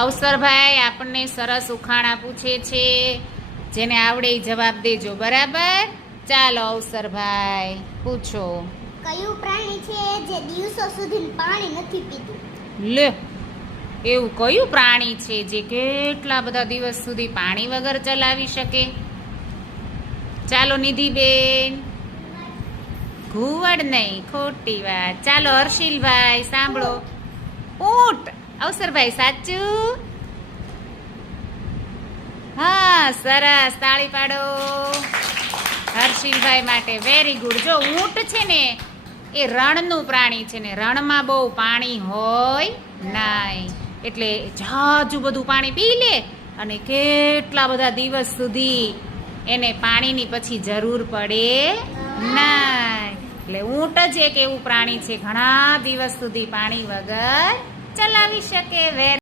અવસરભાઈ આપણને સરસ ઉખાણા પૂછે છે, જેને આવડે એ જવાબ દેજો, બરાબર? ચાલો અવસરભાઈ પૂછો. કયું પ્રાણી છે જે દિવસો સુધી પાણી નથી પીતું? લે, એવું કયું પ્રાણી છે જે કેટલા બધા દિવસ સુધી પાણી વગર ચલાવી શકે? ચાલો નિધિબેન. ઘુવડ નહીં, ખોટી વાત. ચાલો હર્ષિલભાઈ સાંભળો. ઊંટ. અવસરભાઈ સાચું? હા, સરસ, તાળી પાડો હર્ષિલભાઈ માટે. Very good. જો ઊંટ છે ને એ રણનું પ્રાણી છે ને રણમાં બહુ પાણી હોય નહીં, એટલે જાજુ બધું પાણી પી લે અને કેટલા બધા દિવસ સુધી એને પાણીની પછી જરૂર પડે નહીં. એટલે ઊંટ જ એક એવું પ્રાણી છે ઘણા દિવસ સુધી પાણી વગર ચલાવી શકે.